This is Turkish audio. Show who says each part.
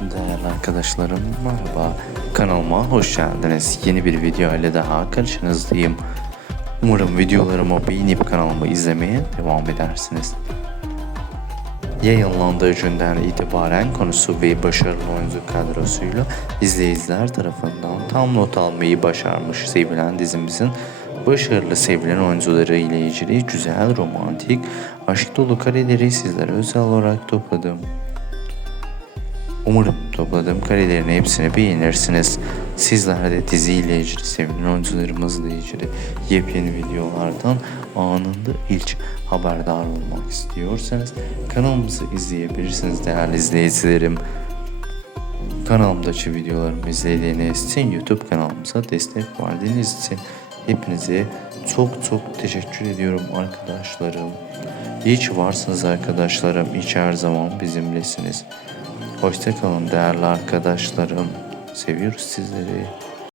Speaker 1: Değerli arkadaşlarım merhaba kanalıma hoş geldiniz. Yeni bir video ile daha karşınızdayım. Umarım videolarımı beğenip kanalımı izlemeye devam edersiniz. Yayınlandığı günden itibaren konusu ve başarılı oyuncu kadrosuyla izleyiciler tarafından tam not almayı başarmış sevilen dizimizin başarılı sevilen oyuncuları ile ilgili güzel, romantik, aşk dolu kareleri sizlere özel olarak topladım. Umarım topladığım karelerin hepsini beğenirsiniz. Sizler de diziyle ilgili, sevilen oyuncularımızla ilgili yepyeni videolardan anında ilk haberdar olmak istiyorsanız kanalımızı izleyebilirsiniz değerli izleyicilerim. Kanalımdaki videolarımı izlediğiniz için YouTube kanalımıza destek verdiğiniz için hepinize çok çok teşekkür ediyorum arkadaşlarım. İyi ki varsınız arkadaşlarım. İyi ki her zaman bizimlesiniz. Hoşçakalın değerli arkadaşlarım. Seviyoruz sizleri.